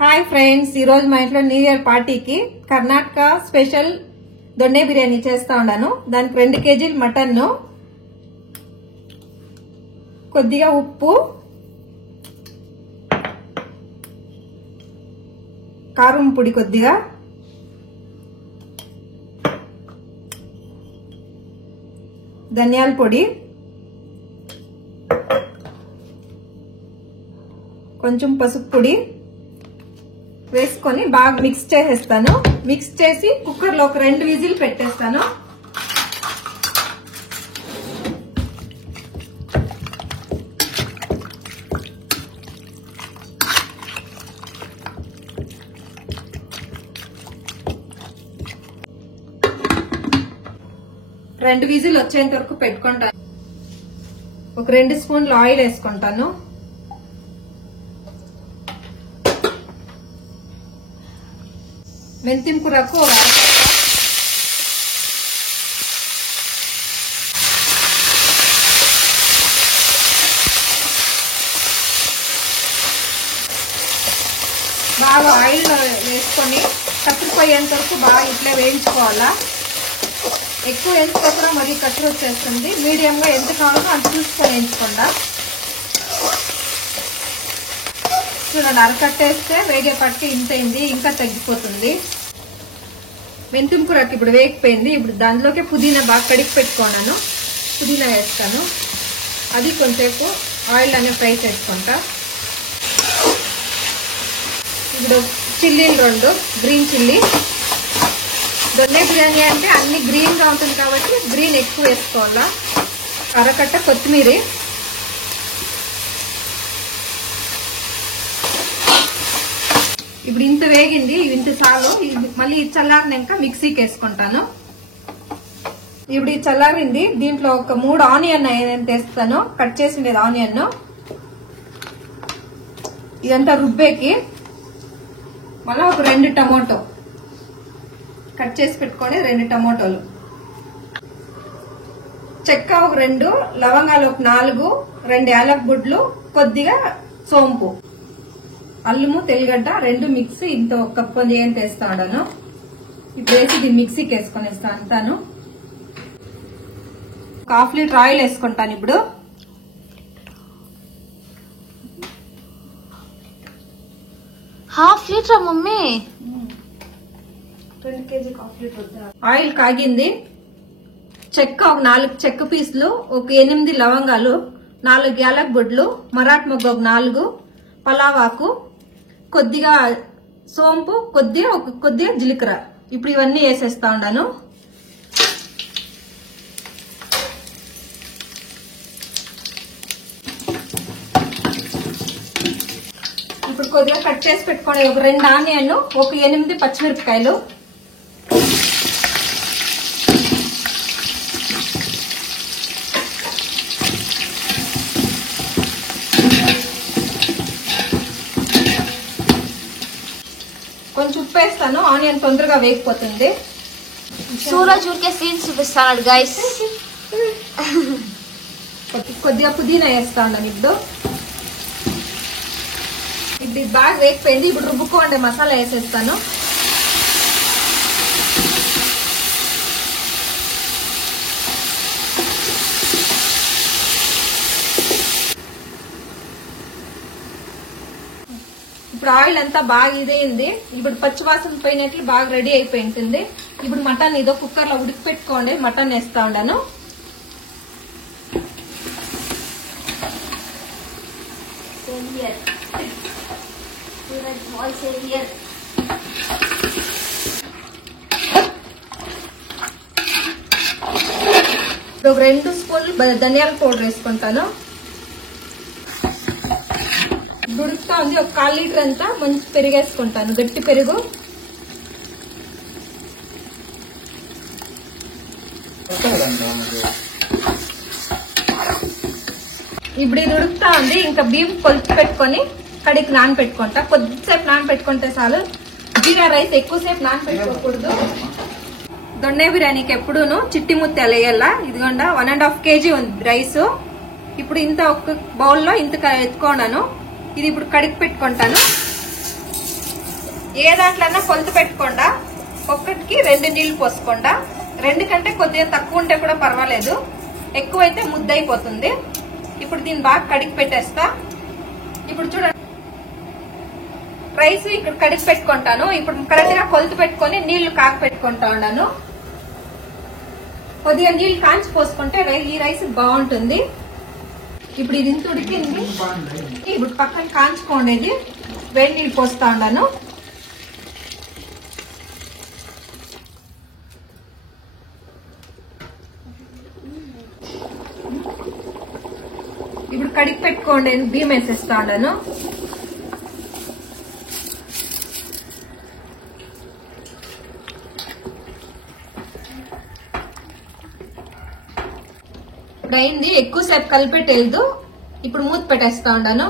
Hi friends, ఈ రోజు మా ఇంట్లో న్యూ ఇయర్ పార్టీకి కర్ణాటక స్పెషల్ దొండే బిర్యానీ చేస్తా ఉన్నాను. దానికి 2 కేజీలు మటన్, కొద్దిగా ఉప్పు, కారం పొడి కొద్దిగా, ధనియాల పొడి, కొంచెం పసుపు పొడి వేసుకొని బాగా మిక్స్ చేసేస్తాను. మిక్స్ చేసి కుక్కర్ లో ఒక 2 విజిల్ పెట్టేస్తాను. రెండు విజిల్ వచ్చేంత వరకు పెట్టుకుంటాను. ఒక 2 స్పూన్లు ఆయిల్ వేసుకుంటాను. మెంతిం కూరకు బాగా ఆయిల్ వేసుకొని కత్తిరిపోయేంత వరకు బాగా ఇట్లా వేయించుకోవాలా. ఎక్కువ వేసుకోకుండా మరీ కత్తిరి వచ్చేస్తుంది. మీడియంగా ఎంత కావాలో అంత చూసుకొని వేయించుకోండా. చూడండి, అరకట్టేస్తే వేగే పట్టి ఇంతైంది, ఇంకా తగ్గిపోతుంది. మెంతిం కూరకి ఇప్పుడు వేగిపోయింది. ఇప్పుడు దాంట్లోకి పుదీనా బాగా కడిగి పెట్టుకున్నాను. పుదీనా వేస్తాను. అది కొంచెంసేపు ఆయిల్ అనే ఫ్రై చేసుకుంటా. ఇప్పుడు చిల్లీలు 2 గ్రీన్ చిల్లీ. దొన్నే బిర్యానీ అంటే అన్ని గ్రీన్ గా ఉంటుంది కాబట్టి గ్రీన్ ఎక్కువ వేసుకోవాలా. అరకట్ట కొత్తిమీర, ఇప్పుడు ఇంత వేగింది, ఇంత చాలు. మళ్ళీ చల్లారినాక మిక్సీకి వేసుకుంటాను. ఇప్పుడు ఈ చల్లారింది. దీంట్లో ఒక 3 ఆనియన్ వేస్తాను, కట్ చేసిండేది ఆనియన్. ఇదంతా రుబ్బేకి. మళ్ళీ ఒక 2 టమోటో కట్ చేసి పెట్టుకొని 2 టమోటోలు, చెక్క ఒక 2, లవంగాలు ఒక 4, 2 యాలక్ గుడ్లు, కొద్దిగా సోంపు, అల్లము, తెల్లగడ్డ 2 మిక్స్. ఇంత ఒక కప్పు ఏంటి వేస్తా ఉన్నాను. ఇప్పుడు వేసి దీన్ని మిక్సీకి వేసుకొని వేస్తాను అంతాను. 1/2 లీటర్ ఆయిల్ వేసుకుంటాను. ఇప్పుడు ½ లీటర్ మమ్మీ, 2 కేజీకి 1/2 లీటర్ ఆయిల్ కాగింది. చెక్క ఒక 4 చెక్క పీసులు, ఒక 8 లవంగాలు, 4 యాలక్ గుడ్లు, మరాఠ్ మొగ్గ ఒక 4, పలావాకు, కొద్దిగా సోంపు, కొద్దిగా జీలకర్ర. ఇప్పుడు ఇవన్నీ వేసేస్తా ఉన్నాను. ఇప్పుడు కొద్దిగా కట్ చేసి పెట్టుకోండి. ఒక 2 ఆనియన్, ఒక 8 పచ్చిమిరపకాయలు, కొంచెం ఉప్పు వేస్తాను. ఆనియన్ తొందరగా వేగిపోతుంది. సూరజ్ ఊరికే సీన్ చూపిస్తాడు గైస్. కొద్దిగా పుదీనా వేస్తా ఉన్నాను. ఇప్పుడు ఇది బాగా వేగిపోయింది. ఇప్పుడు రుబ్బుకోండి మసాలా వేసేస్తాను. ఇప్పుడు ఆయిల్ అంతా బాగా ఇదైంది. ఇప్పుడు పచ్చివాసన పోయినట్లు బాగా రెడీ అయిపోయి ఉంటుంది. ఇప్పుడు మటన్ ఇదో కుక్కర్ లో ఉడికి పెట్టుకోండి. మటన్ వేస్తా ఉన్నాను. ఒక 2 స్పూన్లు ధనియాల పౌడర్ వేసుకుంటాను. ఉడుకుతా ఉంది. ఒక 1/4 లీటర్ అంతా మంచి పెరుగు వేసుకుంటాను, గట్టి పెరుగు. ఇప్పుడు ఇది ఉడుకుతా ఉంది. ఇంకా బియ్యం కొలిచి పెట్టుకొని కడికి నానపెట్టుకుంటా. కొద్దిసేపు నానపెట్టుకుంటే చాలు. జీరా రైస్ ఎక్కువసేపు నానపెట్టుకోకూడదు. దొండే బిర్యానీకి ఎప్పుడూను చిట్టి ముత్యాలు వేయాలా. ఇదిగోండా 1.5 కేజీ ఉంది రైస్. ఇప్పుడు ఇంత ఒక బౌల్లో ఇంత ఎత్తుకున్నాను. ఇది ఇప్పుడు కడిగి పెట్టుకుంటాను. ఏ దాంట్లన్నా కొలత పెట్టకుండా ఒక్కటికి 2 నీళ్లు పోసుకోండా. 2 కంటే కొద్దిగా తక్కువ ఉంటే కూడా పర్వాలేదు, ఎక్కువైతే ముద్దయిపోతుంది. ఇప్పుడు దీన్ని బాగా కడిగి పెట్టేస్తా. ఇప్పుడు చూడండి, రైస్ ఇక్కడ కడిగి పెట్టుకుంటాను. ఇప్పుడు కరెక్ట్ గా కొలత పెట్టుకొని నీళ్లు కాక పెట్టుకుంటా ఉన్నాను. కొద్దిగా నీళ్లు కాంచి పోసుకుంటే ఈ రైస్ బాగుంటుంది. ఇప్పుడు ఇది ఇంత ఉడికింది. ఇప్పుడు పక్కన కాంచుకోండి, వేడి నీళ్ళు పోస్తా ఉన్నాను. ఇప్పుడు కడిగి పెట్టుకోండి, బియ్యం వేసేస్తా ఉన్నాను. ఇప్పుడు అయింది, ఎక్కువసేపు కలిపెట్టేదు. ఇప్పుడు మూత పెట్టేస్తా ఉన్నాను.